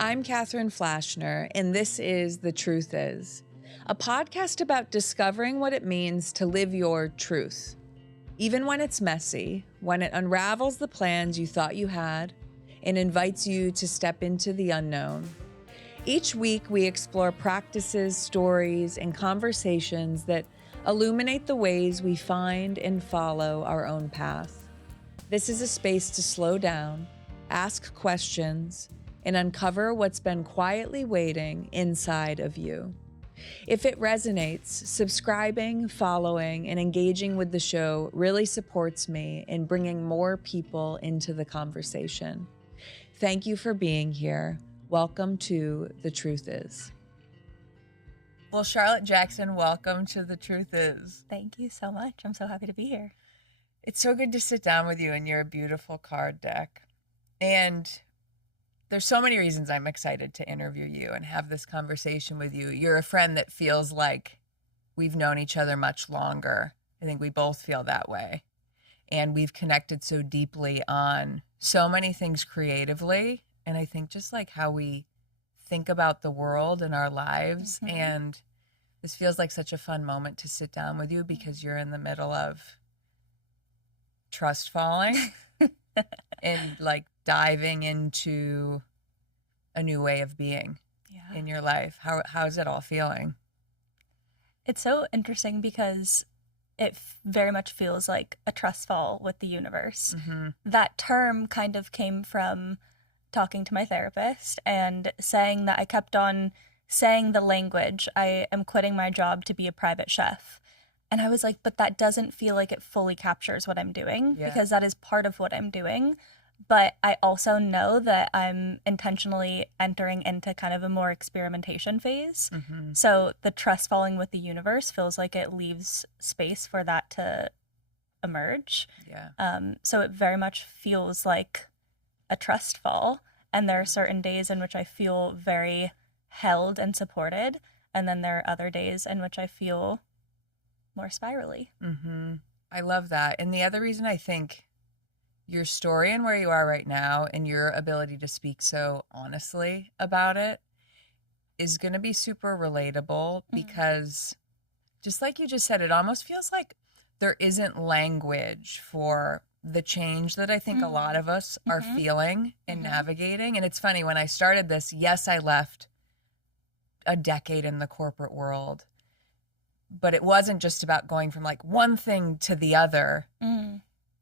I'm Catherine Flashner, and this is The Truth Is, a podcast about discovering what it means to live your truth. Even when it's messy, when it unravels the plans you thought you had and invites you to step into the unknown. Each week, we explore practices, stories, and conversations that illuminate the ways we find and follow our own path. This is a space to slow down, ask questions, and uncover what's been quietly waiting inside of you. If it resonates, subscribing, following, and engaging with the show really supports me in bringing more people into the conversation. Thank you for being here. Welcome to The Truth Is. Well, Charlotte Jackson, welcome to The Truth Is. Thank you so much. I'm so happy to be here. It's so good to sit down with you and your beautiful card deck. And there's so many reasons I'm excited to interview you and have this conversation with you. You're a friend that feels like we've known each other much longer. I think we both feel that way. And we've connected so deeply on so many things creatively. And I think just like how we think about the world and our lives. Mm-hmm. And this feels like such a fun moment to sit down with you because you're in the middle of trust falling and like diving into a new way of being in your life. How's it all feeling? It's so interesting because it very much feels like a trust fall with the universe. Mm-hmm. That term kind of came from talking to my therapist and saying that I kept on saying the language, I am quitting my job to be a private chef. And I was like, but that doesn't feel like it fully captures what I'm doing because that is part of what I'm doing. But I also know that I'm intentionally entering into kind of a more experimentation phase. Mm-hmm. So the trust falling with the universe feels like it leaves space for that to emerge. Yeah. So it very much feels like a trust fall. And there are certain days in which I feel very held and supported. And then there are other days in which I feel more spirally. Mm-hmm. I love that. And the other reason I think your story and where you are right now and your ability to speak so honestly about it is going to be super relatable because just like you just said, it almost feels like there isn't language for the change that I think a lot of us are feeling and navigating. And it's funny, when I started this, yes, I left a decade in the corporate world, but it wasn't just about going from like one thing to the other.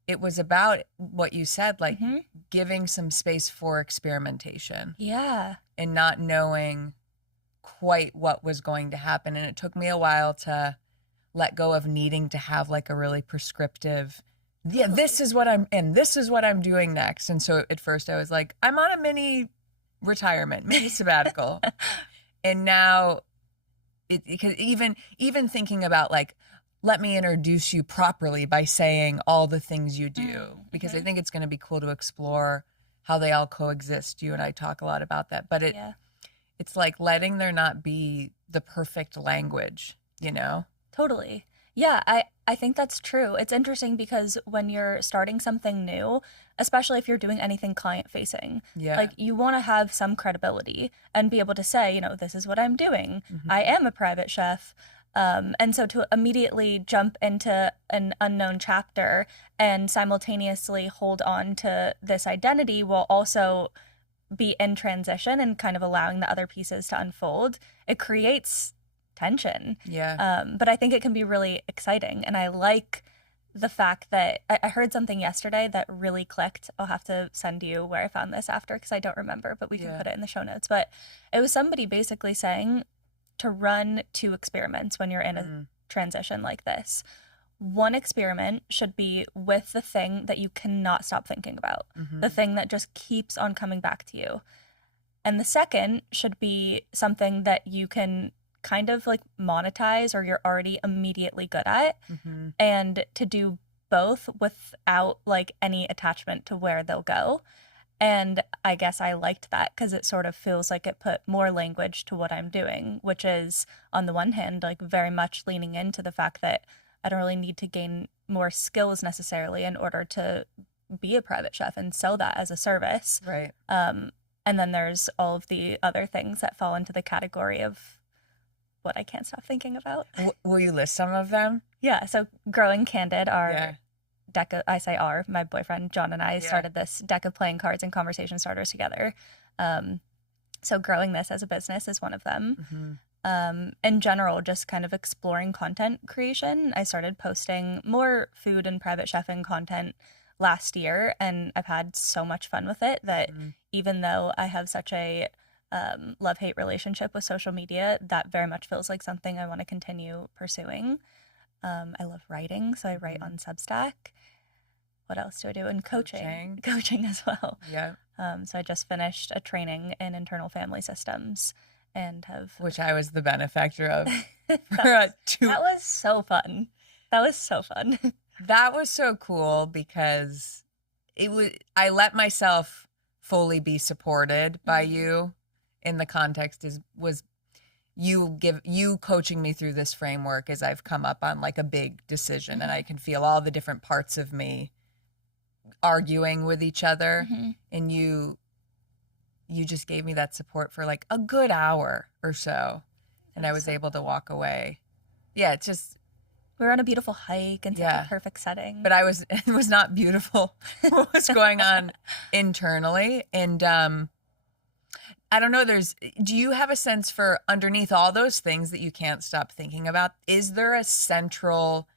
It was about what you said, like giving some space for experimentation. Yeah. And not knowing quite what was going to happen. And it took me a while to let go of needing to have like a really prescriptive, this is what I'm doing next. And so at first I was like, I'm on a mini sabbatical. And now because even thinking about like, let me introduce you properly by saying all the things you do, because I think it's going to be cool to explore how they all coexist. You and I talk a lot about that, but it's like letting there not be the perfect language, you know? Totally. Yeah, I think that's true. It's interesting because when you're starting something new, especially if you're doing anything client facing, like you want to have some credibility and be able to say, you know, this is what I'm doing. I am a private chef. And so to immediately jump into an unknown chapter and simultaneously hold on to this identity while also be in transition and kind of allowing the other pieces to unfold, it creates tension. Yeah. But I think it can be really exciting. And I like the fact that I heard something yesterday that really clicked. I'll have to send you where I found this after because I don't remember, but we can put it in the show notes. But it was somebody basically saying to run 2 experiments when you're in a transition like this. One experiment should be with the thing that you cannot stop thinking about, the thing that just keeps on coming back to you. And the second should be something that you can kind of like monetize or you're already immediately good at, and to do both without like any attachment to where they'll go. And I guess I liked that because it sort of feels like it put more language to what I'm doing, which is on the one hand, like very much leaning into the fact that I don't really need to gain more skills necessarily in order to be a private chef and sell that as a service. Right. And then there's all of the other things that fall into the category of what I can't stop thinking about. Will you list some of them? Yeah. So growing CANDID, our deck of, I say our, my boyfriend John and I started this deck of playing cards and conversation starters together. So growing this as a business is one of them. In general, just kind of exploring content creation. I started posting more food and private chefing content last year, and I've had so much fun with it that even though I have such a love-hate relationship with social media, that very much feels like something I want to continue pursuing. I love writing, so I write on Substack. What else do I do? And coaching as well. Yeah. So I just finished a training in internal family systems and which I was the benefactor of. That was so fun. That was so fun. That was so cool because I let myself fully be supported by you in the context was you coaching me through this framework as I've come up on like a big decision and I can feel all the different parts of me arguing with each other, and you just gave me that support for like a good hour or so, and I was able to walk away. Yeah, it's just we were on a beautiful hike and such a perfect setting. But it was not beautiful what was going on internally, and I don't know, do you have a sense for underneath all those things that you can't stop thinking about, is there a central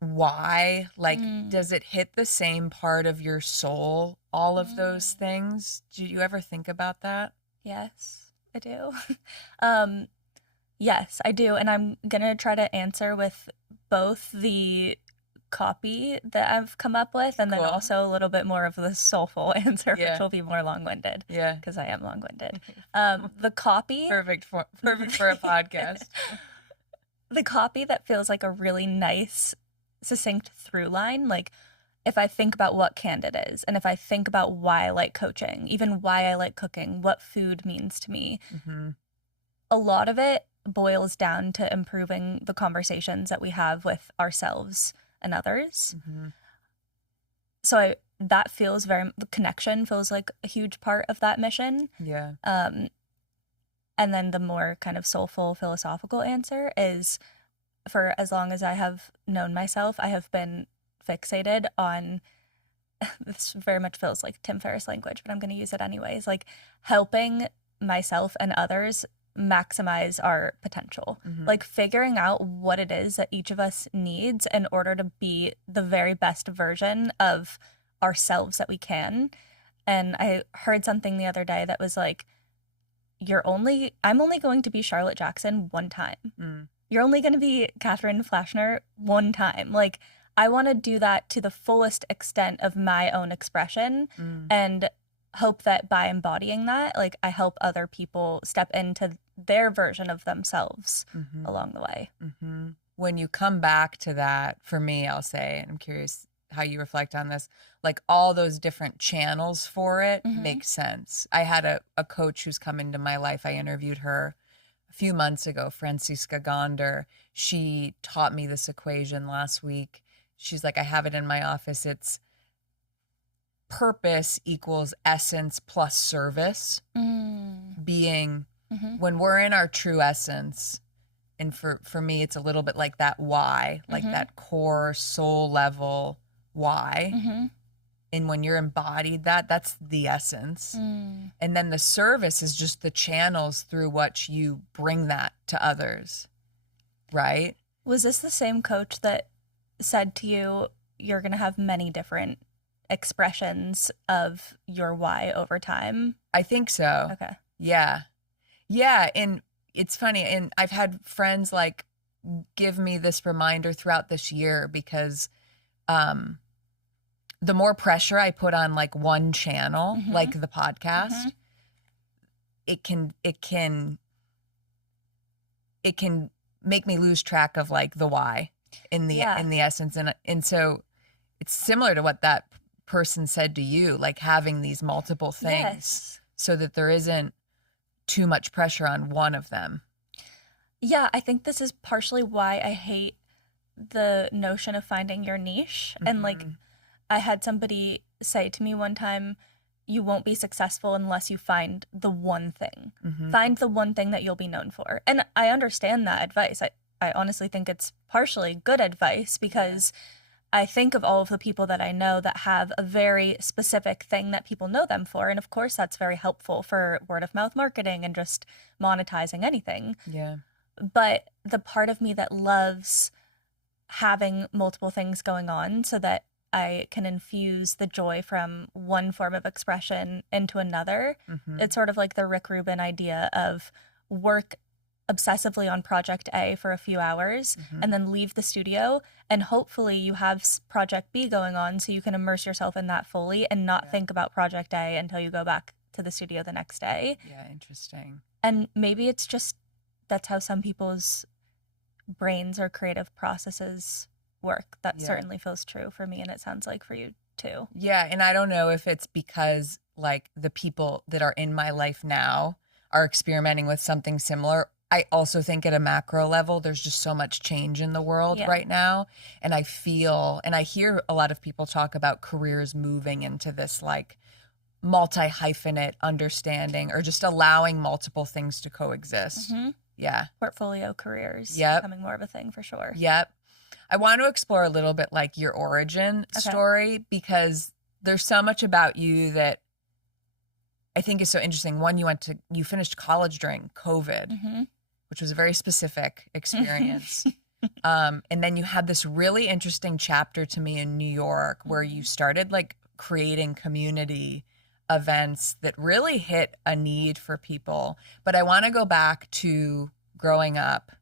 why? Like, does it hit the same part of your soul, all of those things? Do you ever think about that? Yes, I do. Yes, I do. And I'm going to try to answer with both the copy that I've come up with and then also a little bit more of the soulful answer, which will be more long-winded. Yeah. Because I am long-winded. The copy. Perfect for a podcast. The copy that feels like a really nice, succinct through line, like if I think about what CANDID is and if I think about why I like coaching, even why I like cooking, what food means to me, a lot of it boils down to improving the conversations that we have with ourselves and others. So that feels the connection feels like a huge part of that mission. Yeah. And then the more kind of soulful philosophical answer is, for as long as I have known myself, I have been fixated on, this very much feels like Tim Ferriss language, but I'm going to use it anyways, like helping myself and others maximize our potential, like figuring out what it is that each of us needs in order to be the very best version of ourselves that we can. And I heard something the other day that was like, I'm only going to be Charlotte Jackson one time. You're only going to be Catherine Flashner one time. Like, I want to do that to the fullest extent of my own expression and hope that by embodying that, like, I help other people step into their version of themselves along the way. When you come back to that, for me, I'll say, and I'm curious how you reflect on this, like all those different channels for it make sense. I had a coach who's come into my life. I interviewed her a few months ago, Francisca Gonder. She taught me this equation last week. She's like, I have it in my office. It's purpose equals essence plus service. Being when we're in our true essence, and for me, it's a little bit like that why, like that core soul level why. And when you're embodied that's the essence. And then the service is just the channels through which you bring that to others, right? Was this the same coach that said to you, you're going to have many different expressions of your why over time? I think so. Okay. Yeah. Yeah. And it's funny. And I've had friends like give me this reminder throughout this year because the more pressure I put on like one channel, like the podcast, it can make me lose track of like the why in the essence. And so it's similar to what that person said to you, like having these multiple things so that there isn't too much pressure on one of them. Yeah, I think this is partially why I hate the notion of finding your niche. And like, I had somebody say to me one time, you won't be successful unless you find the one thing. Mm-hmm. Find the one thing that you'll be known for. And I understand that advice. I honestly think it's partially good advice because I think of all of the people that I know that have a very specific thing that people know them for. And of course, that's very helpful for word of mouth marketing and just monetizing anything. Yeah. But the part of me that loves having multiple things going on so that I can infuse the joy from one form of expression into another. Mm-hmm. It's sort of like the Rick Rubin idea of work obsessively on project A for a few hours and then leave the studio, and hopefully you have project B going on so you can immerse yourself in that fully and not think about project A until you go back to the studio the next day. Yeah, interesting. And maybe it's just that's how some people's brains or creative processes work. That certainly feels true for me, and it sounds like for you too. Yeah, and I don't know if it's because like the people that are in my life now are experimenting with something similar. I also think at a macro level, there's just so much change in the world right now. And I feel, and I hear a lot of people talk about careers moving into this like multi-hyphenate understanding or just allowing multiple things to coexist. Mm-hmm. Yeah. Portfolio careers becoming more of a thing for sure. Yep. I want to explore a little bit like your origin story because there's so much about you that I think is so interesting. One, you finished college during COVID, which was a very specific experience. And then you had this really interesting chapter to me in New York where you started like creating community events that really hit a need for people. But I want to go back to growing up.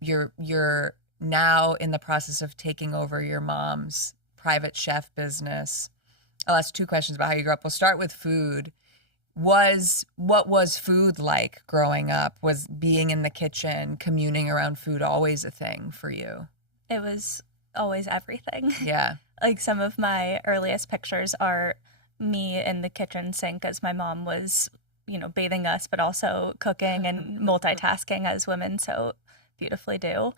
You're now in the process of taking over your mom's private chef business. I'll ask two questions about how you grew up. We'll start with food. What was food like growing up? Was being in the kitchen, communing around food always a thing for you? It was always everything. Yeah. Like some of my earliest pictures are me in the kitchen sink as my mom was, bathing us, but also cooking and multitasking as women so beautifully do.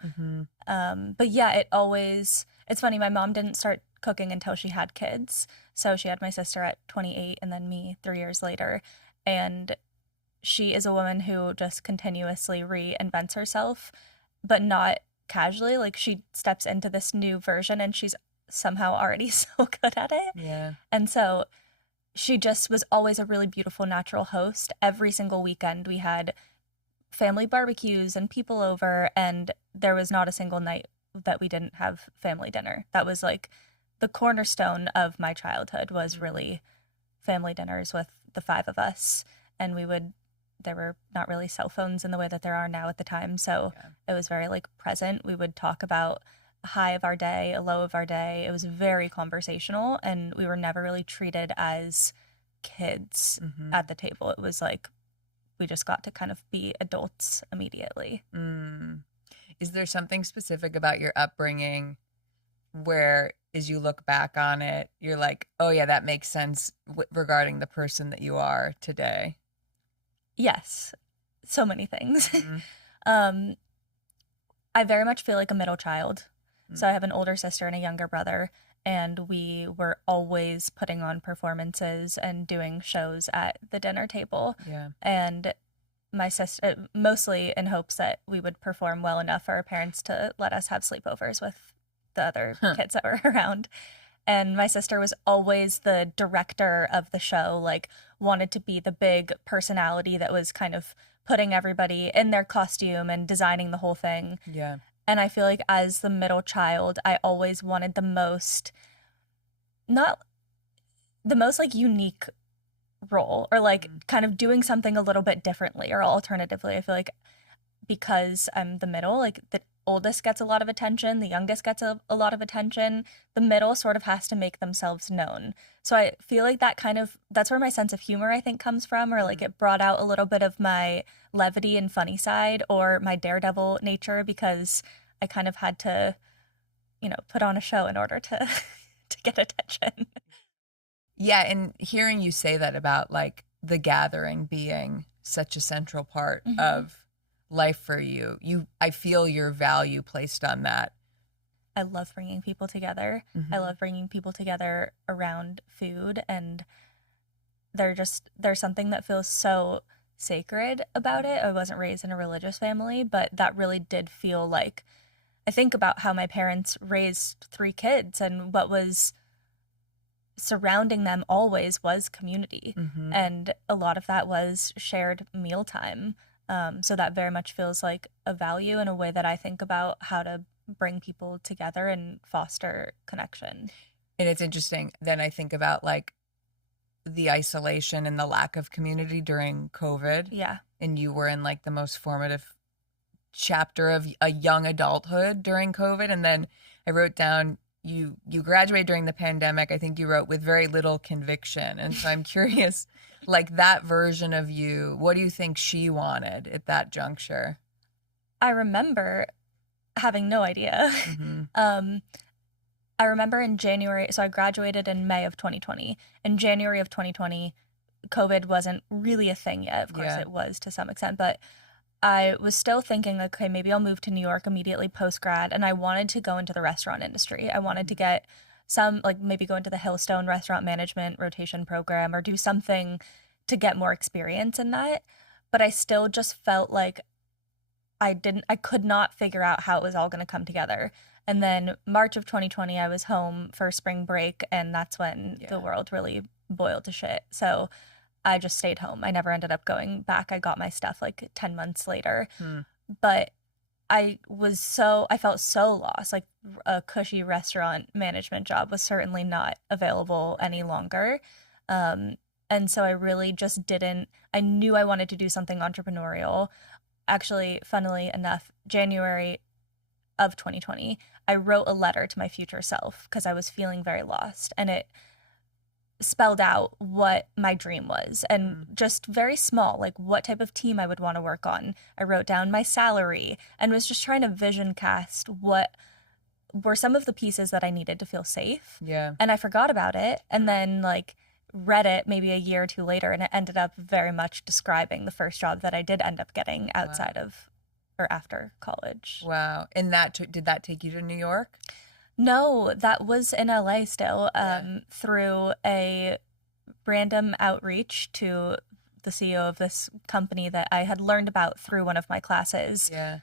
But yeah, it's funny. My mom didn't start cooking until she had kids. So she had my sister at 28 and then me 3 years later. And she is a woman who just continuously reinvents herself, but not casually. Like she steps into this new version and she's somehow already so good at it. Yeah. And so she just was always a really beautiful natural host. Every single weekend we had family barbecues and people over, and there was not a single night that we didn't have family dinner. That was like the cornerstone of my childhood was really family dinners with the five of us. And there were not really cell phones in the way that there are now at the time. So it was very like present. We would talk about a high of our day, a low of our day. It was very conversational, and we were never really treated as kids at the table. It was like we just got to kind of be adults immediately. Is there something specific about your upbringing where, as you look back on it, you're like, oh yeah, that makes sense regarding the person that you are today? Yes, so many things. I very much feel like a middle child. So I have an older sister and a younger brother, and we were always putting on performances and doing shows at the dinner table. Yeah. And my sister, mostly in hopes that we would perform well enough for our parents to let us have sleepovers with the other kids that were around. And my sister was always the director of the show, like wanted to be the big personality that was kind of putting everybody in their costume and designing the whole thing. Yeah. And I feel like as the middle child, I always wanted not the most like unique role, or like kind of doing something a little bit differently or alternatively. I feel like because I'm the middle, like the oldest gets a lot of attention, the youngest gets a lot of attention, the middle sort of has to make themselves known. So I feel like that's where my sense of humor, I think, comes from, or like it brought out a little bit of my levity and funny side or my daredevil nature, because I kind of had to, put on a show in order to to get attention. Yeah, and hearing you say that about like the gathering being such a central part of life for you, I feel your value placed on that. I love bringing people together. I love bringing people together around food, and there's something that feels so sacred about it. I wasn't raised in a religious family, but that really did feel like, I think about how my parents raised 3 kids, and what was surrounding them always was community. Mm-hmm. And a lot of that was shared mealtime. So that very much feels like a value in a way that I think about how to bring people together and foster connection. And it's interesting. Then I think about like the isolation and the lack of community during COVID. Yeah. And you were in like the most formative chapter of a young adulthood during COVID. And then I wrote down you graduated during the pandemic. I think you wrote with very little conviction. And so I'm curious, like that version of you, what do you think she wanted at that juncture? I remember having no idea. Mm-hmm. I remember in January, so I graduated in May of 2020. In January of 2020, COVID wasn't really a thing yet. Of course, it was to some extent, but I was still thinking, okay, maybe I'll move to New York immediately post-grad, and I wanted to go into the restaurant industry. I wanted to get some, like maybe go into the Hillstone restaurant management rotation program or do something to get more experience in that. But I still just felt like I could not figure out how it was all going to come together. And then March of 2020, I was home for spring break, and that's when the world really boiled to shit. So I just stayed home. I never ended up going back. I got my stuff like 10 months later. But I felt so lost. Like a cushy restaurant management job was certainly not available any longer. And so I really just I knew I wanted to do something entrepreneurial. Actually, funnily enough, January of 2020, I wrote a letter to my future self because I was feeling very lost, and it spelled out what my dream was, and just very small, like what type of team I would want to work on. I wrote down my salary and was just trying to vision cast what were some of the pieces that I needed to feel safe. Yeah. And I forgot about it, and then like read it maybe a year or two later, and it ended up very much describing the first job that I did end up getting outside of or after college. Wow. And did that take you to New York? No, that was in LA still, through a random outreach to the CEO of this company that I had learned about through one of my classes. Yeah.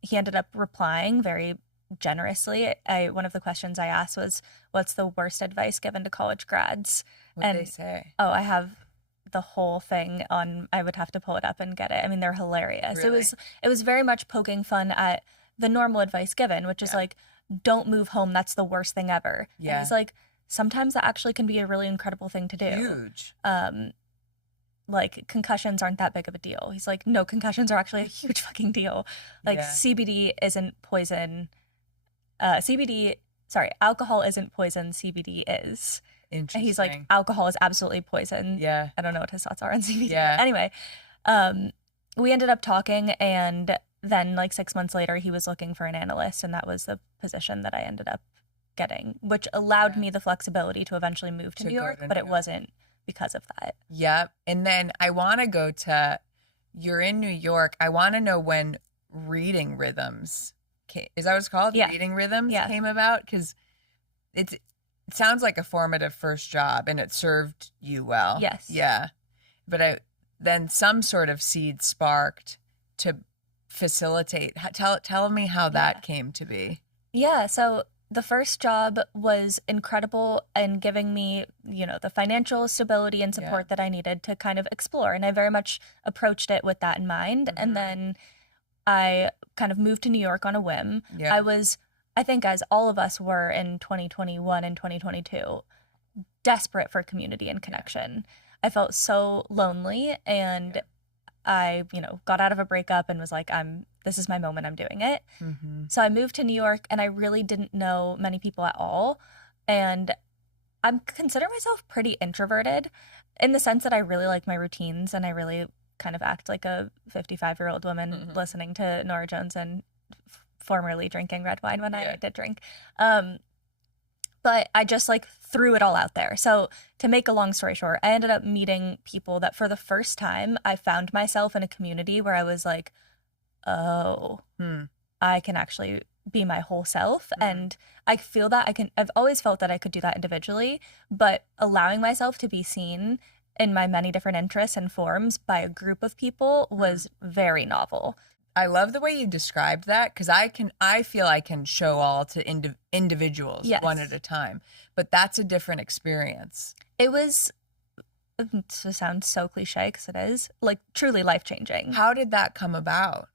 He ended up replying very generously. One of the questions I asked was, what's the worst advice given to college grads? What did they say? Oh, I have the whole thing on, I would have to pull it up and get it. I mean, they're hilarious. Really? It was very much poking fun at the normal advice given, which is like, don't move home. That's the worst thing ever. Yeah. And he's like, sometimes that actually can be a really incredible thing to do. Huge. Like concussions aren't that big of a deal. He's like, no, concussions are actually a huge fucking deal. Like CBD isn't poison. Alcohol isn't poison. CBD is. Interesting. And he's like, alcohol is absolutely poison. Yeah. I don't know what his thoughts are on CBD. Yeah. Anyway, we ended up talking, and then like 6 months later, he was looking for an analyst, and that was the position that I ended up getting, which allowed me the flexibility to eventually move to New York, but it wasn't because of that. Yep. And then I want to go to, you're in New York. I want to know when reading rhythms is that what it's called? Yeah. Reading rhythms came about, because it sounds like a formative first job, and it served you well. Yes. Yeah. But then some sort of seed sparked to facilitate. Tell me how that came to be. Yeah. So the first job was incredible in giving me, the financial stability and support that I needed to kind of explore. And I very much approached it with that in mind. Mm-hmm. And then I kind of moved to New York on a whim. Yeah. I think as all of us were in 2021 and 2022, desperate for community and connection. I felt so lonely, and I, got out of a breakup and was like, this is my moment, I'm doing it. Mm-hmm. So I moved to New York, and I really didn't know many people at all. And I'm consider myself pretty introverted in the sense that I really like my routines, and I really kind of act like a 55-year-old woman listening to Norah Jones and formerly drinking red wine when I did drink. But I just threw it all out there. So to make a long story short, I ended up meeting people that for the first time, I found myself in a community where I was like, oh, I can actually be my whole self. And I feel that I've always felt that I could do that individually, but allowing myself to be seen in my many different interests and forms by a group of people was very novel. I love the way you described that, because I feel I can show all to individuals one at a time, but that's a different experience. It was, to sound so cliche because it is, like truly life-changing. How did that come about?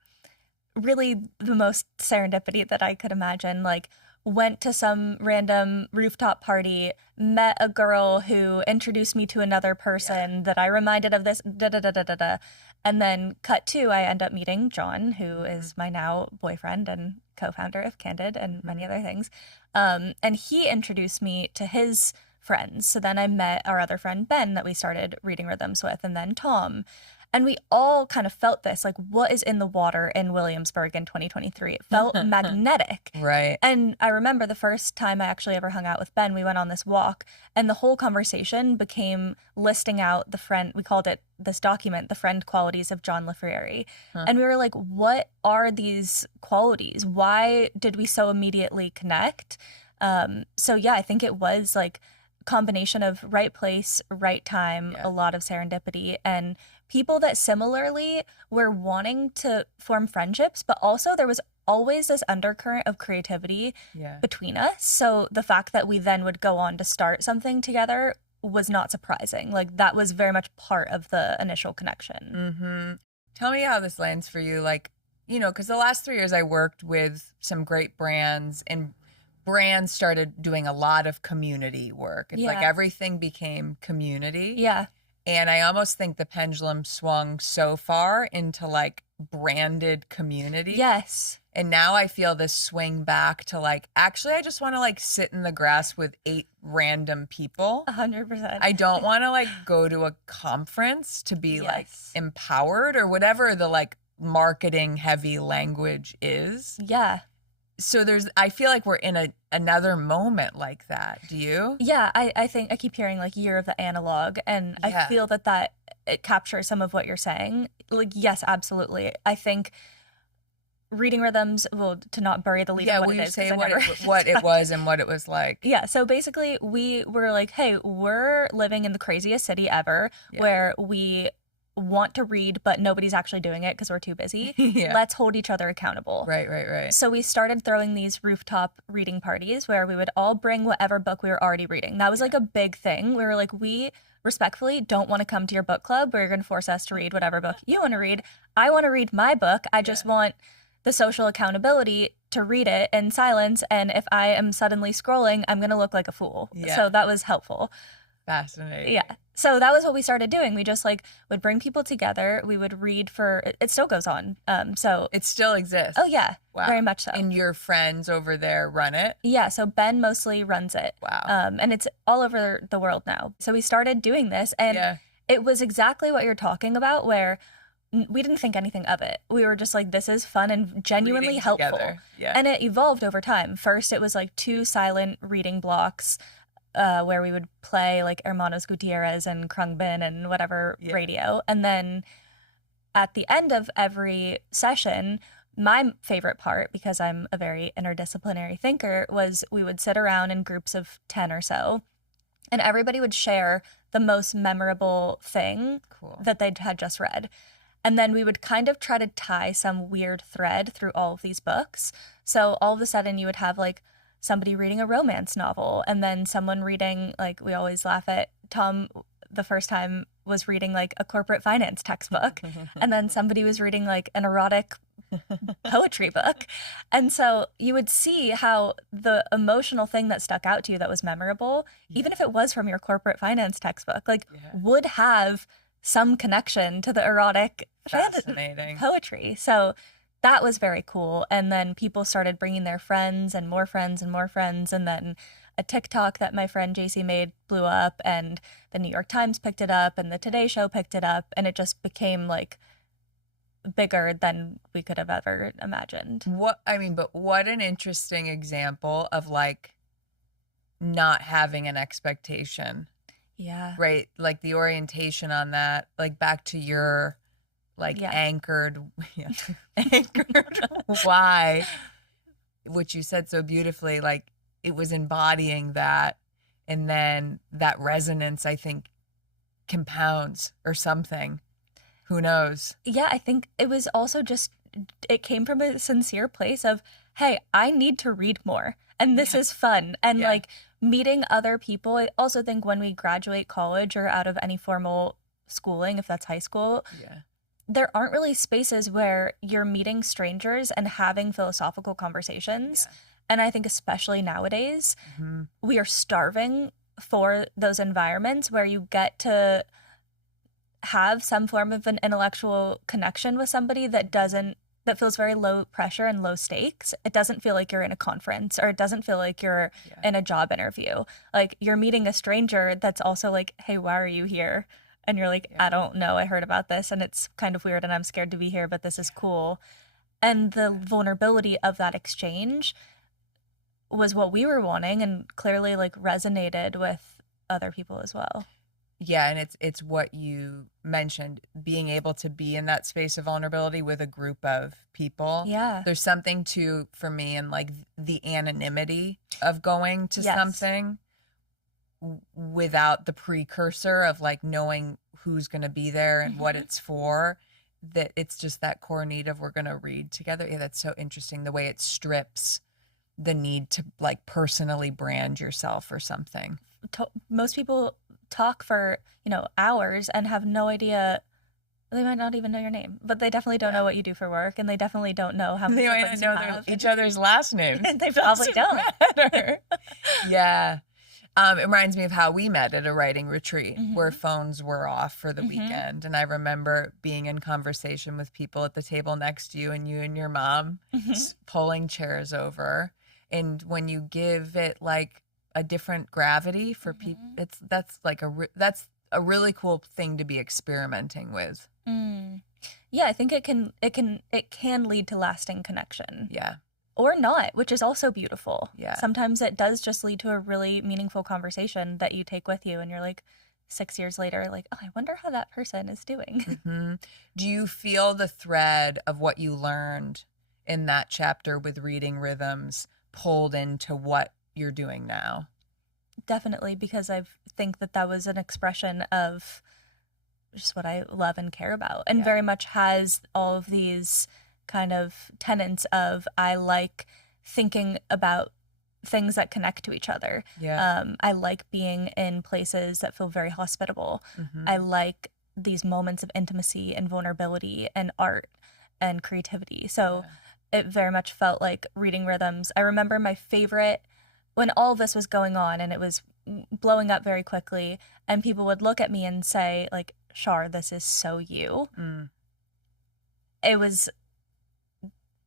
Really the most serendipity that I could imagine. Like, went to some random rooftop party, met a girl who introduced me to another person that I reminded of this, da-da-da-da-da-da. And then cut to, I end up meeting John, who is my now boyfriend and co-founder of CANDID and many other things. And he introduced me to his friends. So then I met our other friend, Ben, that we started reading rhythms with, and then Tom. And we all kind of felt this, like, what is in the water in Williamsburg in 2023? It felt magnetic. Right. And I remember the first time I actually ever hung out with Ben, we went on this walk, and the whole conversation became listing out we called it this document, the friend qualities of John Lafriere. And we were like, what are these qualities? Why did we so immediately connect? So yeah, I think it was like a combination of right place, right time, a lot of serendipity, and people that similarly were wanting to form friendships, but also there was always this undercurrent of creativity between us. So the fact that we then would go on to start something together was not surprising. Like, that was very much part of the initial connection. Mm-hmm. Tell me how this lands for you. Like, you know, because the last 3 years I worked with some great brands, and brands started doing a lot of community work. It's like everything became community. Yeah. And I almost think the pendulum swung so far into like branded community. Yes. And now I feel this swing back to like, actually, I just want to like sit in the grass with 8 random people. 100%. I don't want to like go to a conference to be like empowered or whatever the like marketing heavy language is. Yeah. So I feel like we're in another moment like that. Do you? Yeah, I think I keep hearing like year of the analog, and I feel that it captures some of what you're saying. Like, yes, absolutely. I think reading rhythms, well, to not bury the lead of what it is. Say what it was and what it was like? Yeah, so basically we were like, hey, we're living in the craziest city ever where we want to read, but nobody's actually doing it because we're too busy. Let's hold each other accountable. Right. So we started throwing these rooftop reading parties where we would all bring whatever book we were already reading. That was like a big thing. We were like, we respectfully don't want to come to your book club where you're going to force us to read whatever book you want to read. I want to read my book. I just want the social accountability to read it in silence. And if I am suddenly scrolling, I'm going to look like a fool. So that was helpful. Fascinating. Yeah. So that was what we started doing. We just like would bring people together. We would read it still goes on. So it still exists. Oh yeah. Wow. Very much so. And your friends over there run it? Yeah. So Ben mostly runs it. Wow. And it's all over the world now. So we started doing this, and it was exactly what you're talking about, where we didn't think anything of it. We were just like, this is fun and genuinely helpful. And it evolved over time. First, it was like 2 silent reading blocks where we would play like Hermanos Gutierrez and Krungbin and whatever radio. And then at the end of every session, my favorite part, because I'm a very interdisciplinary thinker, was we would sit around in groups of 10 or so, and everybody would share the most memorable thing that they'd had just read. And then we would kind of try to tie some weird thread through all of these books. So all of a sudden you would have like somebody reading a romance novel, and then someone reading, like, we always laugh at Tom the first time was reading like a corporate finance textbook, and then somebody was reading like an erotic poetry book. And so you would see how the emotional thing that stuck out to you that was memorable, even if it was from your corporate finance textbook, like would have some connection to the erotic poetry. So that was very cool. And then people started bringing their friends and more friends and more friends. And then a TikTok that my friend JC made blew up, and the New York Times picked it up, and the Today Show picked it up. And it just became like bigger than we could have ever imagined. But what an interesting example of like not having an expectation. Yeah. Right. Like the orientation on that, like back to your anchored why, which you said so beautifully, like it was embodying that. And then that resonance, I think, compounds or something. Who knows? Yeah, I think it was also just, it came from a sincere place of, hey, I need to read more. And this is fun. And like meeting other people. I also think when we graduate college or out of any formal schooling, if that's high school, there aren't really spaces where you're meeting strangers and having philosophical conversations. And I think especially nowadays, we are starving for those environments where you get to have some form of an intellectual connection with somebody that feels very low pressure and low stakes. It doesn't feel like you're in a conference, or it doesn't feel like you're in a job interview. Like you're meeting a stranger that's also like, hey, why are you here? And you're like, I don't know, I heard about this and it's kind of weird and I'm scared to be here, but this is cool. And the vulnerability of that exchange was what we were wanting, and clearly like resonated with other people as well. Yeah, and it's what you mentioned, being able to be in that space of vulnerability with a group of people. Yeah. There's something for me, in like the anonymity of going to something without the precursor of like knowing who's going to be there and what it's for, that it's just that core need of we're going to read together. Yeah, that's so interesting, the way it strips the need to like personally brand yourself or something. Most people talk for, hours and have no idea. They might not even know your name, but they definitely don't know what you do for work, and they definitely don't know how many siblings you have. Each other's last names. They probably don't. Yeah. It reminds me of how we met at a writing retreat where phones were off for the weekend. And I remember being in conversation with people at the table next to you and your mom pulling chairs over. And when you give it like a different gravity for people, that's a really cool thing to be experimenting with. Yeah, I think it can lead to lasting connection. Yeah. Or not, which is also beautiful. Yeah. Sometimes it does just lead to a really meaningful conversation that you take with you, and you're like 6 years later, like, oh, I wonder how that person is doing. Do you feel the thread of what you learned in that chapter with reading rhythms pulled into what you're doing now? Definitely, because I think that was an expression of just what I love and care about, and very much has all of these kind of tenets of, I like thinking about things that connect to each other. I like being in places that feel very hospitable. I like these moments of intimacy and vulnerability and art and creativity. So it very much felt like reading rhythms. I remember my favorite, when all this was going on and it was blowing up very quickly, and people would look at me and say like, Shar, this is so you.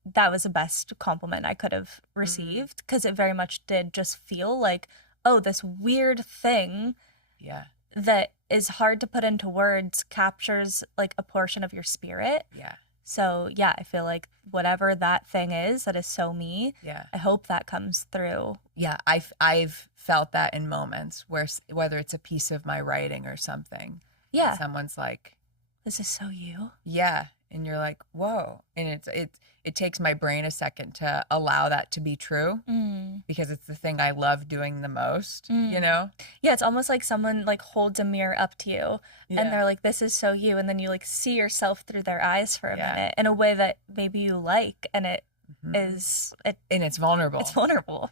That was the best compliment I could have received, because it very much did just feel like, oh, this weird thing that is hard to put into words captures like a portion of your spirit. So yeah, I feel like whatever that thing is that is so me, I hope that comes through. Yeah, I've felt that in moments where, whether it's a piece of my writing or something, someone's like, this is so you. Yeah, and you're like, whoa. And it takes my brain a second to allow that to be true, because it's the thing I love doing the most, Yeah, it's almost like someone like holds a mirror up to you and they're like, this is so you. And then you like see yourself through their eyes for a minute in a way that maybe you like, and it is... And it's vulnerable. It's vulnerable.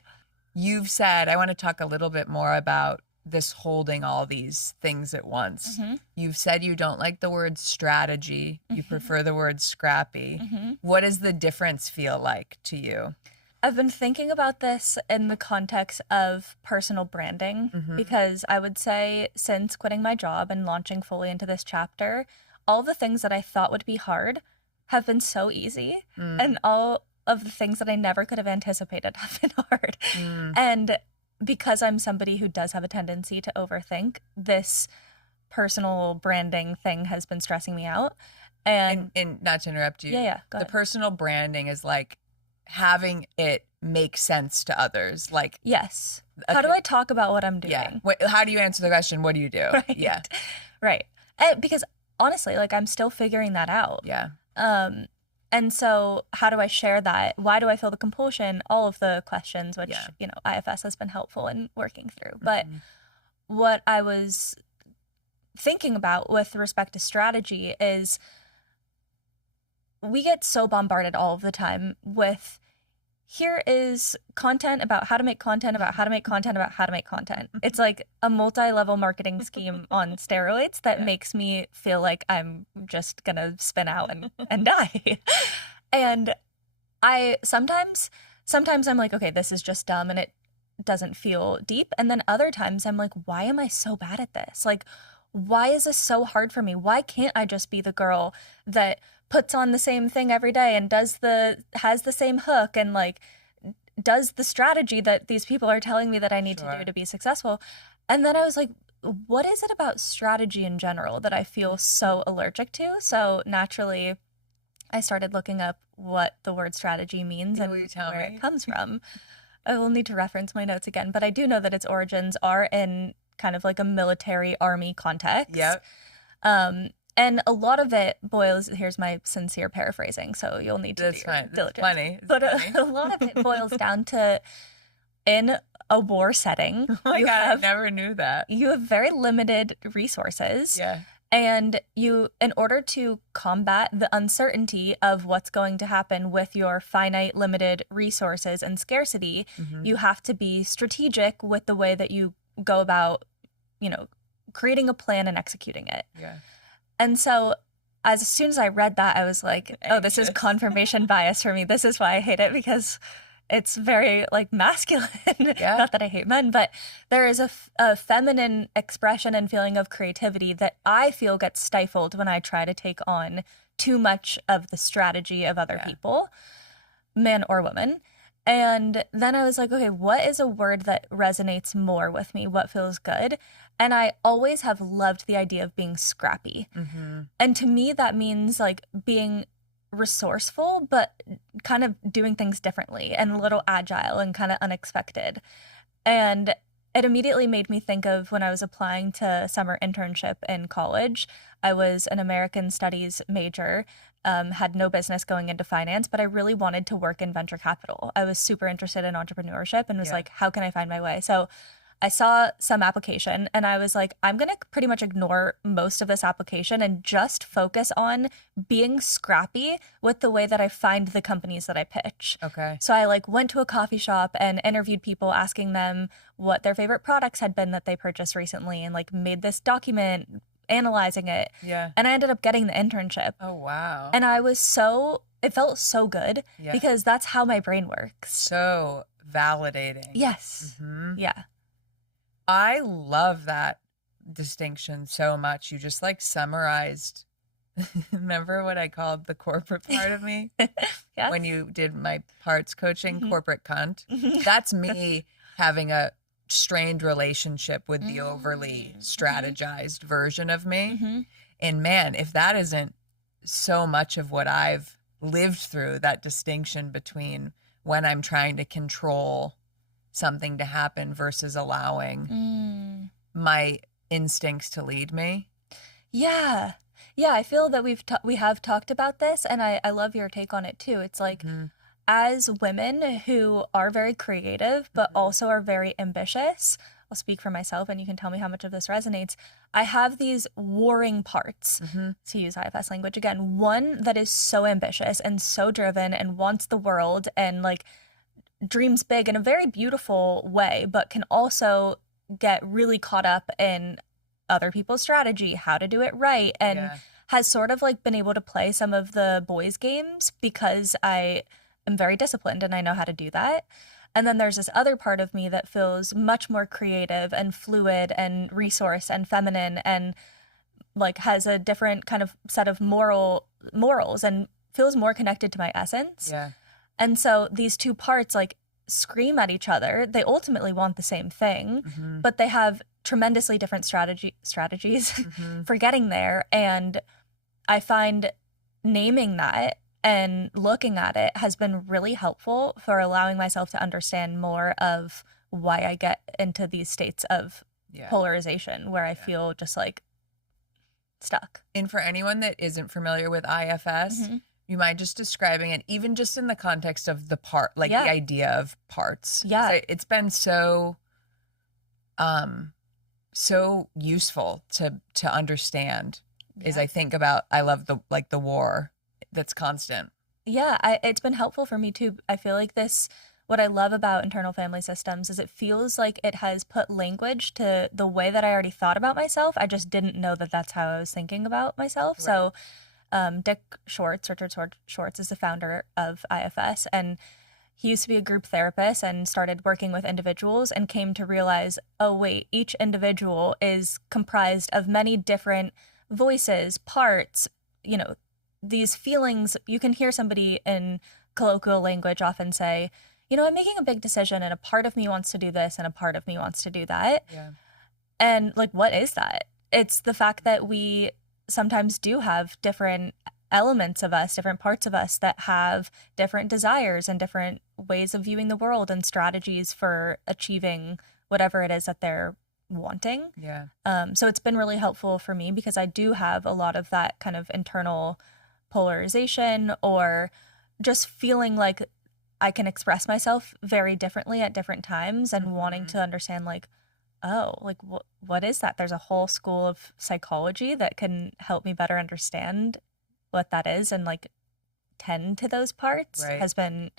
You've said, I want to talk a little bit more about this holding all these things at once. You've said you don't like the word strategy. You prefer the word scrappy. What does the difference feel like to you? I've been thinking about this in the context of personal branding, because I would say since quitting my job and launching fully into this chapter, all the things that I thought would be hard have been so easy, and all of the things that I never could have anticipated have been hard. And because I'm somebody who does have a tendency to overthink, this personal branding thing has been stressing me out. And not to interrupt you, go ahead. The personal branding is like having it make sense to others. Like, yes. Okay. How do I talk about what I'm doing? Yeah. How do you answer the question, what do you do? Right. Yeah. Right. Because honestly, like, I'm still figuring that out. Yeah. And so how do I share that? Why do I feel the compulsion? All of the questions, which, IFS has been helpful in working through. But what I was thinking about with respect to strategy is we get so bombarded all of the time with, here is content about how to make content, about how to make content, about how to make content. It's like a multi-level marketing scheme on steroids that makes me feel like I'm just gonna spin out and die. And I sometimes I'm like, okay, this is just dumb and it doesn't feel deep. And then other times I'm like, why am I so bad at this? Like, why is this so hard for me? Why can't I just be the girl that puts on the same thing every day and has the same hook and like does the strategy that these people are telling me that I need to do to be successful? And then I was like, what is it about strategy in general that I feel so allergic to? So naturally, I started looking up what the word strategy means and where it comes from. I will need to reference my notes again, but I do know that its origins are in kind of like a military army context. Yep. And a lot of it boils, here's my sincere paraphrasing, so you'll need to do your diligence. Funny. But a lot of it boils down to, in a war setting, oh my God, I never knew that. You have very limited resources. Yeah. And you, in order to combat the uncertainty of what's going to happen with your finite, limited resources and scarcity, you have to be strategic with the way that you go about, creating a plan and executing it. Yeah. And so as soon as I read that, I was like, oh, this is confirmation bias for me. This is why I hate it, because it's very like masculine. Yeah. Not that I hate men, but there is a feminine expression and feeling of creativity that I feel gets stifled when I try to take on too much of the strategy of other people, man or woman. And then I was like, okay, what is a word that resonates more with me? What feels good? And I always have loved the idea of being scrappy. And to me, that means like being resourceful, but kind of doing things differently and a little agile and kind of unexpected. And it immediately made me think of when I was applying to summer internship in college. I was an American Studies major, had no business going into finance, but I really wanted to work in venture capital. I was super interested in entrepreneurship and was like, how can I find my way? So I saw some application and I was like, I'm going to pretty much ignore most of this application and just focus on being scrappy with the way that I find the companies that I pitch. Okay. So I like went to a coffee shop and interviewed people, asking them what their favorite products had been that they purchased recently, and like made this document analyzing it. Yeah. And I ended up getting the internship. Oh, wow. And it felt so good because that's how my brain works. So validating. Yes. Yeah. I love that distinction so much. You just like summarized. Remember what I called the corporate part of me? Yes. When you did my parts coaching, corporate cunt. That's me having a strained relationship with the overly strategized version of me. And man, if that isn't so much of what I've lived through, that distinction between when I'm trying to control something to happen versus allowing my instincts to lead me. Yeah. I feel that we have talked about this, and I love your take on it too. It's like, as women who are very creative but also are very ambitious, I'll speak for myself and you can tell me how much of this resonates. I have these warring parts, to use IFS language again. One that is so ambitious and so driven and wants the world and like dreams big in a very beautiful way, but can also get really caught up in other people's strategy, how to do it right, and has sort of like been able to play some of the boys' games because I am very disciplined and I know how to do that. And then there's this other part of me that feels much more creative and fluid and resource and feminine and like has a different kind of set of morals and feels more connected to my essence. Yeah. And so these two parts like scream at each other. They ultimately want the same thing, but they have tremendously different strategies for getting there. And I find naming that and looking at it has been really helpful for allowing myself to understand more of why I get into these states of polarization where I feel just like stuck. And for anyone that isn't familiar with IFS, you mind just describing it, even just in the context of the part, like the idea of parts. Yeah. It's been so so useful to understand is I think about, I love the war that's constant. Yeah, it's been helpful for me too. I feel like what I love about internal family systems is it feels like it has put language to the way that I already thought about myself. I just didn't know that that's how I was thinking about myself. Right. So Richard Schwartz is the founder of IFS, and he used to be a group therapist and started working with individuals and came to realize, oh wait, each individual is comprised of many different voices, parts, these feelings. You can hear somebody in colloquial language often say, I'm making a big decision and a part of me wants to do this and a part of me wants to do that. Yeah. And what is that? It's the fact that we sometimes do have different elements of us, different parts of us that have different desires and different ways of viewing the world and strategies for achieving whatever it is that they're wanting. Yeah. So it's been really helpful for me because I do have a lot of that kind of internal polarization or just feeling like I can express myself very differently at different times and wanting to understand what is that? There's a whole school of psychology that can help me better understand what that is and tend to those parts has been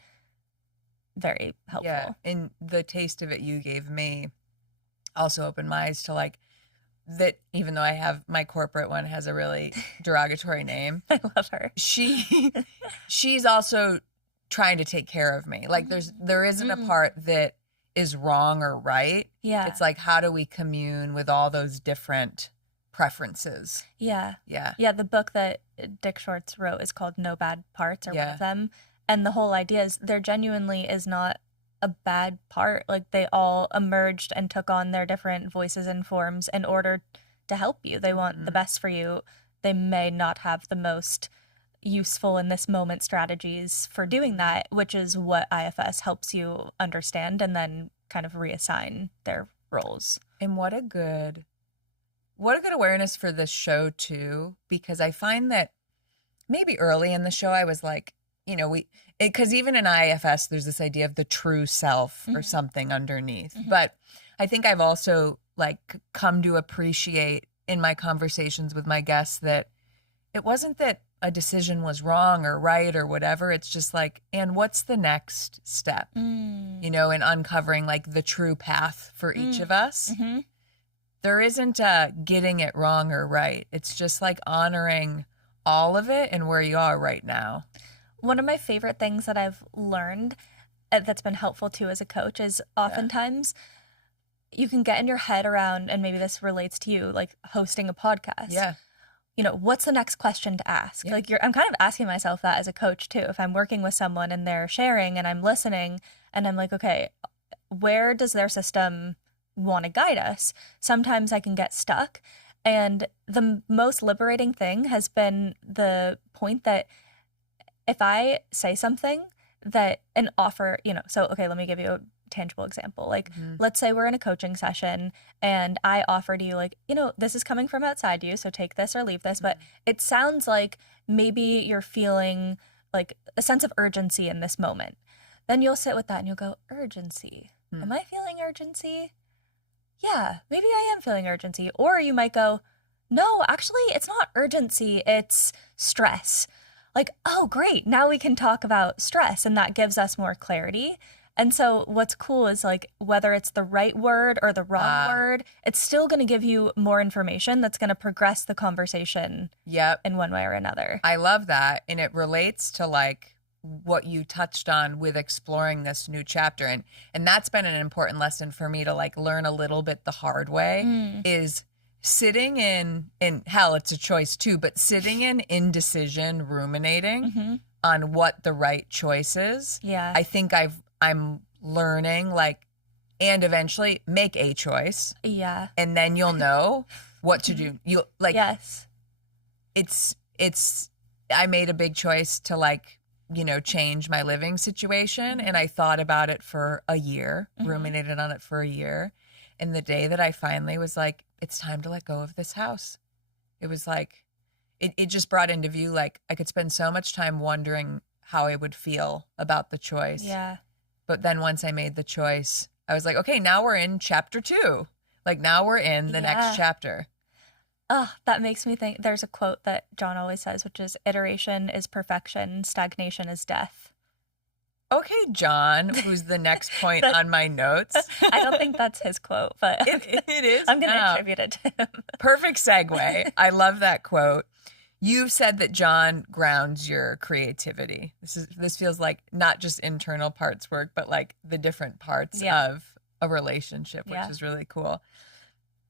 very helpful. Yeah, and the taste of it you gave me also opened my eyes to that, even though I have my corporate one has a really derogatory name. I love her. She's also trying to take care of me. There isn't a part that is wrong or right. Yeah. It's how do we commune with all those different preferences? Yeah. Yeah. Yeah, the book that Dick Schwartz wrote is called No Bad Parts or one of them. And the whole idea is there genuinely is not a bad part. They all emerged and took on their different voices and forms in order to help you. They want the best for you. They may not have the most useful in this moment strategies for doing that, which is what IFS helps you understand and then kind of reassign their roles. And what a good awareness for this show too, because I find that maybe early in the show I was because even in IFS there's this idea of the true self or something underneath. But I think I've also come to appreciate in my conversations with my guests that it wasn't that a decision was wrong or right or whatever. It's just and what's the next step? In uncovering the true path for each of us. There isn't a getting it wrong or right. It's just honoring all of it and where you are right now. One of my favorite things that I've learned that's been helpful too as a coach is oftentimes you can get in your head around, and maybe this relates to you, hosting a podcast. Yeah. What's the next question to ask? Yeah. I'm kind of asking myself that as a coach too. If I'm working with someone and they're sharing and I'm listening and I'm okay, where does their system want to guide us? Sometimes I can get stuck. And the most liberating thing has been the point that if I say something that an offer, let me give you a tangible example. Let's say we're in a coaching session and I offer to you this is coming from outside you, so take this or leave this, but it sounds like maybe you're feeling a sense of urgency in this moment. Then you'll sit with that and you'll go, urgency. Am I feeling urgency? Yeah, maybe I am feeling urgency. Or you might go, no, actually, it's not urgency, it's stress. Oh, great, now we can talk about stress, and that gives us more clarity. And so what's cool is whether it's the right word or the wrong word, it's still going to give you more information that's going to progress the conversation in one way or another. I love that. And it relates to what you touched on with exploring this new chapter. And that's been an important lesson for me to learn a little bit the hard way is sitting in hell, it's a choice too, but sitting in indecision, ruminating on what the right choice is. Yeah. I think I'm learning and eventually make a choice. Yeah. And then you'll know what to do. You yes. It's I made a big choice to change my living situation, and I thought about it for a year, ruminated on it for a year. And the day that I finally was it's time to let go of this house. It was it just brought into view I could spend so much time wondering how I would feel about the choice. Yeah. But then once I made the choice, I was okay, now we're in chapter 2. Like now we're in the next chapter. Oh, that makes me think. There's a quote that John always says, which is, iteration is perfection, stagnation is death. Okay, John, who's the next point on my notes. I don't think that's his quote, but it is. I'm going to attribute it to him. Perfect segue. I love that quote. You've said that John grounds your creativity. This feels like not just internal parts work, but like the different parts of a relationship, which is really cool.